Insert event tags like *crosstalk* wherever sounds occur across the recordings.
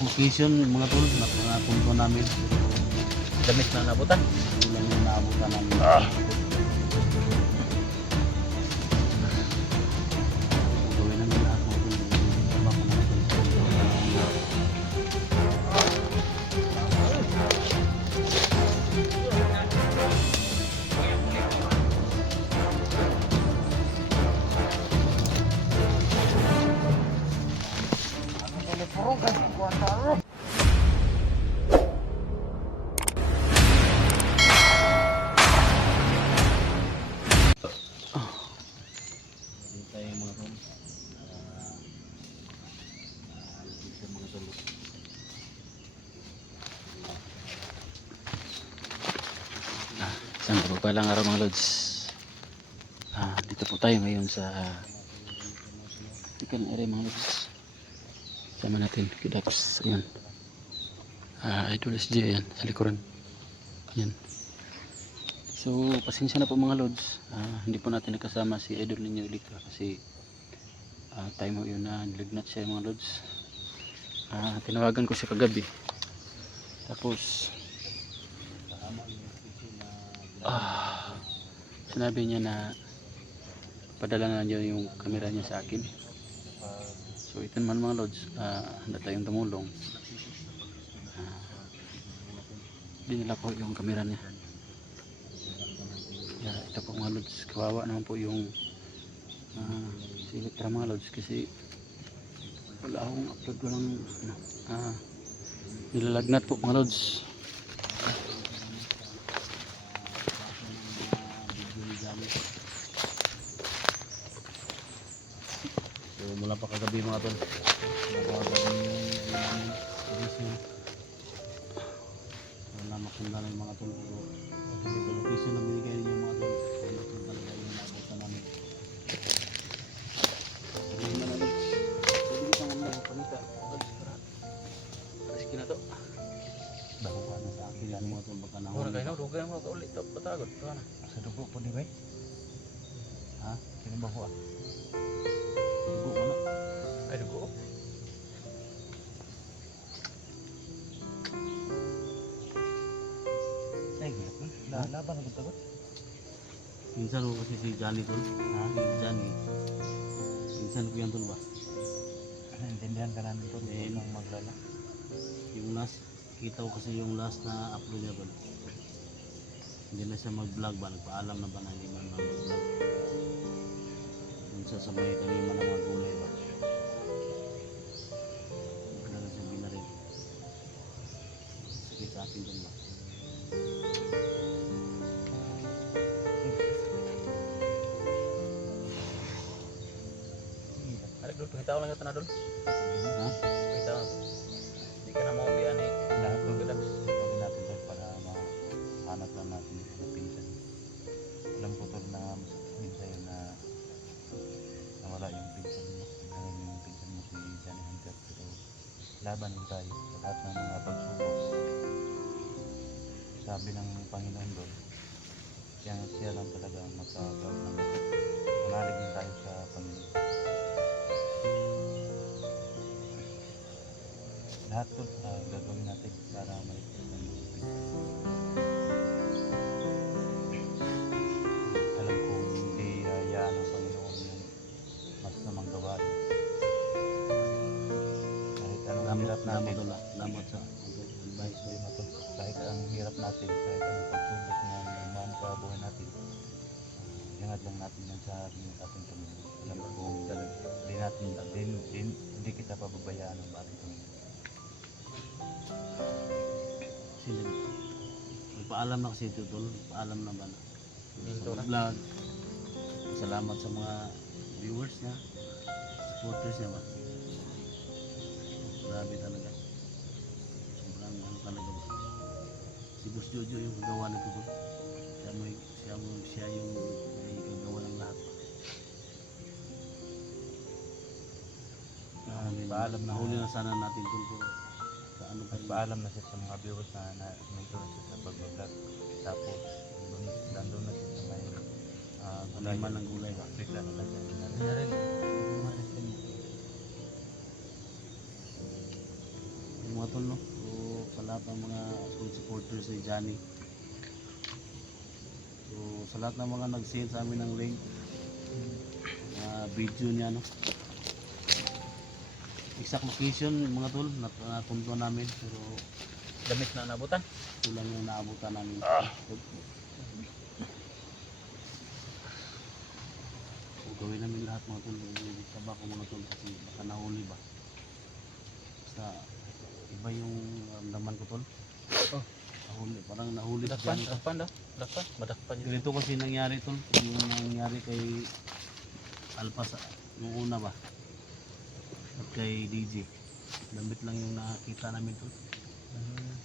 Location, mga tol, na mga punto namin. Damit na nabutan. Hindi lang yung naabutan namin. Gawin isang palang araw mga lods. Ah, dito po tayo ngayon sa ikan area mga lods. Sama natin kidaps. Ayan. Ah, idol SJ yan sa likuran. Ayan. So, pasensya na po mga lods. Ah, hindi po natin nakasama si idol ninyo Elika kasi ah, time mo yun na nilagnat siya mga lods. Ah, tinawagan ko siya kagabi. Tapos, ah, sinabi niya na padala na niya yung camera niya sa akin. So ito naman mga lods, ah, handa tayong tumulong. Ah, dinala ko yung camera niya. Yeah, ito po mga lods, kawawa naman po yung ah, si Elektra mga lods kasi wala akong upload walang ah, nilalagnat po mga lods. So mula pa kagabi mga tol. Namin. Wala makunda na yung mga tol. Pero dito location na binigay ninyo mga tol. Wala tol talaga yung naabutan namin. Sabihin na ko pang mga pangita. Alas na to. Bahuwa na sa mga tol. Baka na nahuli kayo ka. na, mo ka ulit. Patagod. Ito. Sa dugo po di ba? Ha? Kini bahuwa. Minsan ko kasi si Johnny tol. Ha? Si Johnny. Minsan ko yan tol ba? Naintindihan ka namin po Eh, nang maglala. Yung last, kita ko kasi yung last na upload niya tol. Hindi na siya mag-vlog ba? Nagpaalam na ba na hindi man mag-vlog? Yung sa sa may kanima ng mga gulay ba? Wala na siya binarin. Sakit sa akin tol ba? Pahitaw lang ito na dul. Ha? Na to. Hindi ka na mau biyan eh. Lahat ng Relax. gawin natin doon para mahanap lang natin mga pinsan. Alam ko tol na sabihin sa'yo na nawala yung pinsan mo. Ngayon yung pinsan mo si Johnny Hunter. Pero laban din tayo sa lahat ng mga pagsubok. Sabi ng Panginoon doon, siya, siya lang talaga ang makagawin ng. Manalig din tayo sa Panginoon. Lahat to ah, gagawin natin para maligtas ng pinsan. Alam ko hindi hayaan ng Panginoon yung mas namang gawain. Kahit anong Salamat, hirap natin. Salamat sa advice. Mo to, kahit ang hirap natin, kahit anong pagsubok na naman sa buhay natin, hangad lang natin yan sa ating ating Panginoon. Alam ko, hindi natin, din, din, hindi kita pababayaan ng ating Panginoon. Sila Nagpaalam na kasi ito tol. Paalam na ba na? Dito na. vlog. Salamat sa mga viewers niya. Supporters niya ba? Grabe talaga. Sobrang ano talaga ba? Si Boss Jojo yung kagawa nito tol. Siya mo siya mo siya yung may kagawa ng lahat. Ah, paalam na. Nahuli na sana natin tol ano pa yun? Nagpaalam na siya sa mga viewers na, na nandun na siya sa pag-vlog. Tapos, nandun, nandun na siya sa may uh, Animal ng gulay ba? Bigla na lang siya. Nangyari. Yung mga tol no so sa lahat ng mga solid supporters ni Johnny so sa lahat ng mga nag-send sa amin ng link na video niya no exact location mga tol nat napunto namin pero Damit na nabutan. kulang yung naabutan namin so gawin namin lahat mga tol sabi ko mga tol kasi baka nahuli ba basta iba yung ramdaman ko tol Oh. nahuli parang nahuli ka. dakpan daw. Dakpan, madakpan ganito kasi nangyari tol yung nangyari kay Alpha sa nung una ba at kay DJ damit lang yung nakita namin tol Hmm.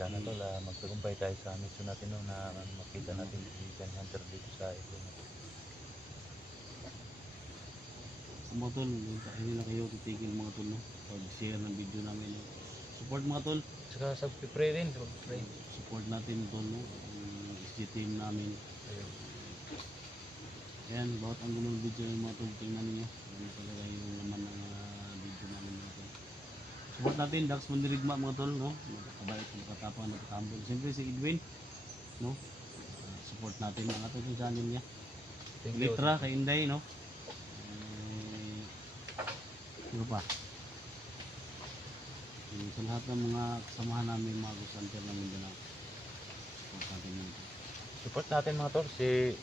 Sana to la magtagumpay tayo sa mission natin no na makita natin si Ken Hunter dito sa ito. mga tol hindi na kayo titigil mga tol no pag share ng video namin no? support mga tol Saka subscribe subscribe. support natin tol no SG team namin Ayun. Ayan, bawat ang ng video yung mga tol, tingnan ninyo. Ano talaga yung laman ng ah, video namin tol. Support natin, Dax Mandirigma mga tol, no? Magkakabait, magkatapang, magkakambol. Siyempre si Edwin, no? Ah, support natin ang ating channel niya. Thank. Litra, kay Inday, no? Eh, ano pa? Sa lahat ng mga kasamahan namin, mga gusanter namin doon na support natin tol. Support natin mga tol si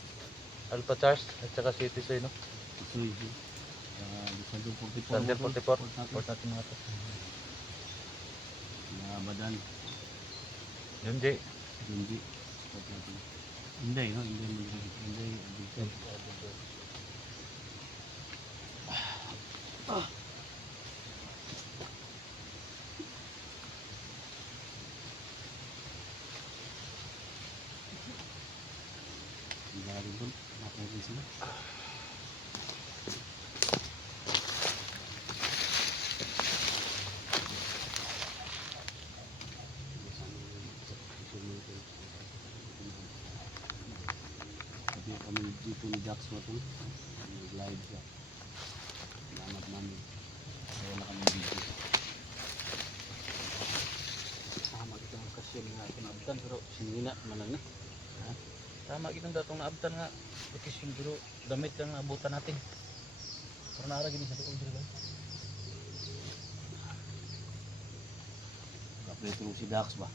Alpha Charles at saka si Tisoy no. Yung uh, Sander 44. Thunder mga tol. 44. Support natin. Mga tol. Na badan, Yun Jay. hindi. Support natin. Hindi, no? Hindi mo Hindi, hindi. Hindi rin doon. Nakuha sila. Sabi kami Jax mo ito. Nag-live siya. Salamat namin. Kaya wala kami video. Tama kita ng kasyon nga kinabtan pero Sinila, malang na. tama kitang datong naabtan nga location pero damit lang nga abutan natin. Pero naara gini sa doon dito. Kapretong si Dax ba?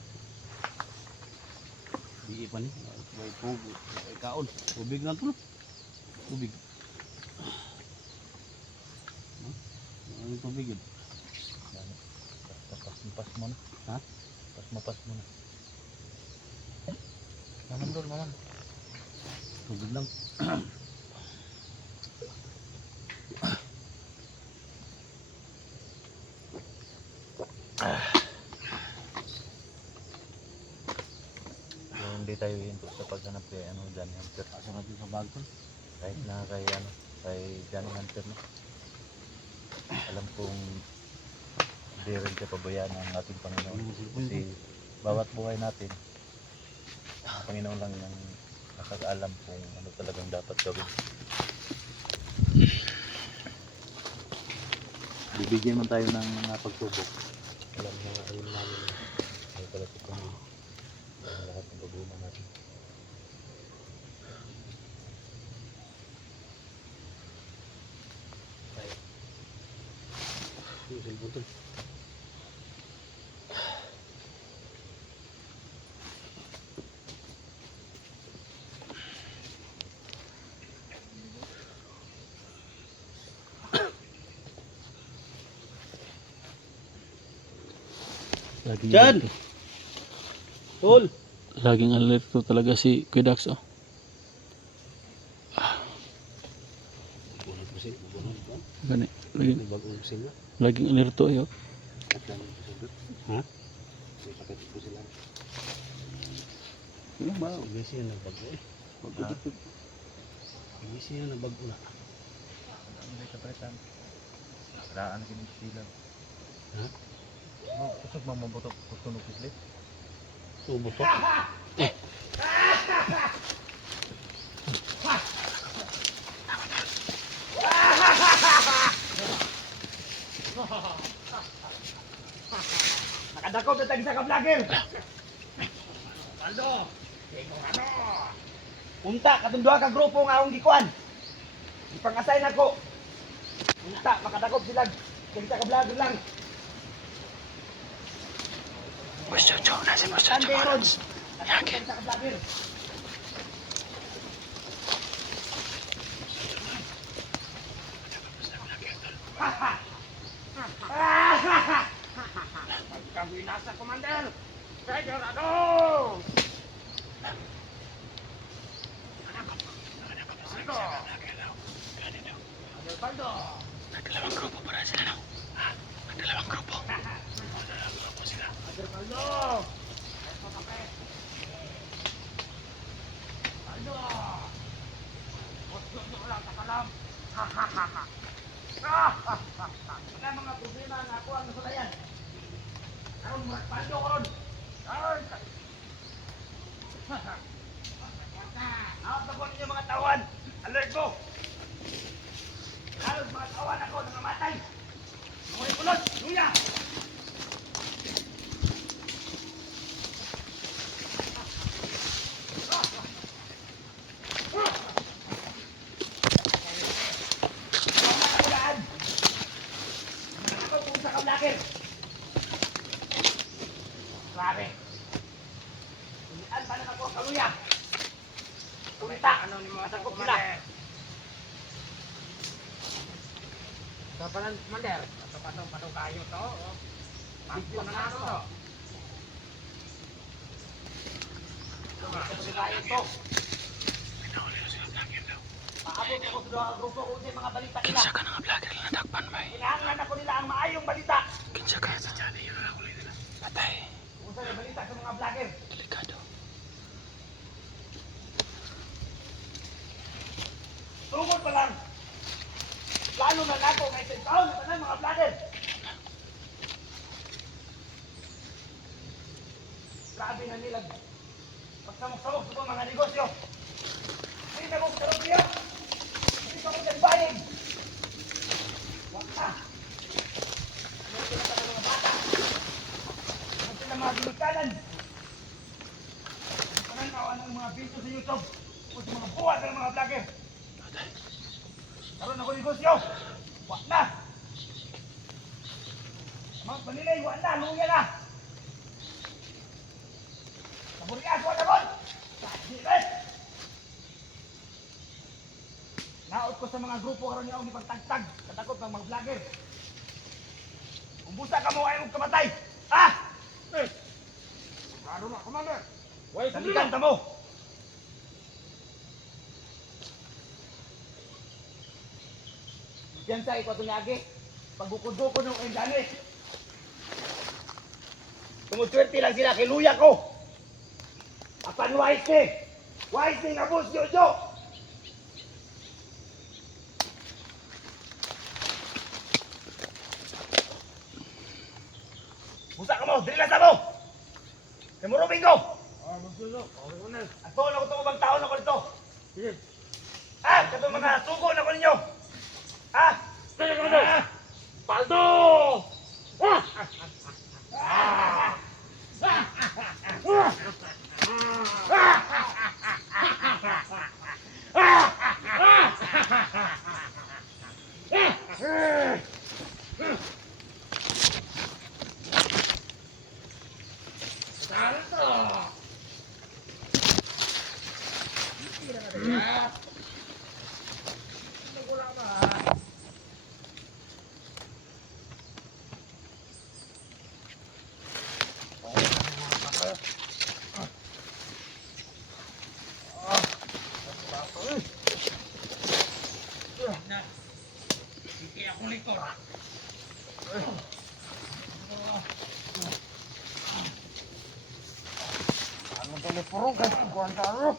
Di pa ni. May pugo. May kaon. Tubig na to. Tubig. Huh? Ano tubig yun? Pas pas mo na. Ha? Pas mapas mo na. Maman dol, maman. Tubig lang. *clears throat* So, hindi tayo hinto sa paghanap kay ano Johnny Hunter. Asa natin sa bag ko. Kahit na kay ano kay Johnny Hunter no. Alam kong hindi rin siya pabayaan ng ating Panginoon. Kasi bawat buhay natin, ang Panginoon lang ang nakakaalam kung ano talagang dapat gawin. Bibigyan man tayo ng mga pagsubok. Alam mo, alam namin na ay pala si Panginoon. Ang lahat ng pag natin. Yung cellphone tol. Laging Jan! Tol! Laging alerto talaga si Kuya Dax oh. Mo. Gani. Laging, laging alerto ayo. Ha? May sakit po sila. Ano ba? Siya na bago eh. Siya na bago na. Ang may kapretan. Raan kini sila. Ha? Kusog mang mabutok kusunog sislit. Subutok. Eh. Nakadakop na tagi sa ka-vlogger. Aldo, ikaw ano? Unta, katundua ka grupo nga akong gikuan. Ipang-assign ako. Unta, makadakop sila. Tagi sa ka-vlogger lang. Jojo, nasi Boss Saan Jojo. Yakin. Tagisa ka vlogger. Magkabinasa, Commander! Tiger, ano? Paldo! Nagdalawang grupo para sila no. Ha? Nagdalawang grupo. Nagdalawang grupo sila. Paldo! Paldo! Gusto nyo lang takalam. Ha ha ha ha. Ah, ha, ha, ha. Wala mga problema na ako ang paldo karon. Ay, ta- Ha, ha. Out na po ninyo mga tawan. Alert ko. Halos mga tawan ako nangamatay. Mga kulot, luya. Pamahalaan. Ako kung sa kablakir. Grabe. Tulian pa na ako ang kaluya. Tulita. Ano ni mga sakop sila. Sa palan, Mander, patong patong kayo to. oh. Pagpo na nato to. Kaya to. Paabot ako sa grupo ko sa mga balita nila. Kinsa ka na nga vlogger na nadakpan may. Kailangan ako nila ang maayong balita. Kinsa ka sa Johnny yung nakuli nila. Patay. Kung saan balita sa mga vlogger. Delikado. Tungkol pa lang. Plano na nako may taon na tanan mga vlogger. Grabe na nila. Pagsamok-samok sa mga negosyo. Hindi na ko sa Rubio. Hindi pa ko sa bayan. Wala. Ano sila pa ng mga bata? Ano sila mga ginikanan? Pananawan ng mga video sa YouTube. O sa mga buwan ng mga vlogger. Patay. Karoon ako negosyo. Wa na. Mga panilay, wa na. Luya na. Kaburias, wa na bon. Sakit. Naot ko sa mga grupo karon niya akong ipagtagtag. Katakot ng mga vlogger. Umbusa ka mo ayaw kamatay. Ah! Klaro na, Commander. Saligan ta mo. Diyan sa ikaw tunyagi. Pagbukod-bukod ng endani. Tumuswerte lang sila kay luya ko. Apan wise ni. Wise ni nga boss Jojo. Busa ka mo, dili lang sa mo. Kay Murubing ko. Oh, magsulo. Okay. Ato na ko itong ubang taon ako dito. Sige. Ah, kato mga sugo na ko ninyo. Ah, Sige, Commander. ah. Paldo! Ah! Sige akong likod. Ano ba ni Puro? Kasi kuwan taro.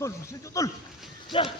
Tol, mas ito tol. Ya.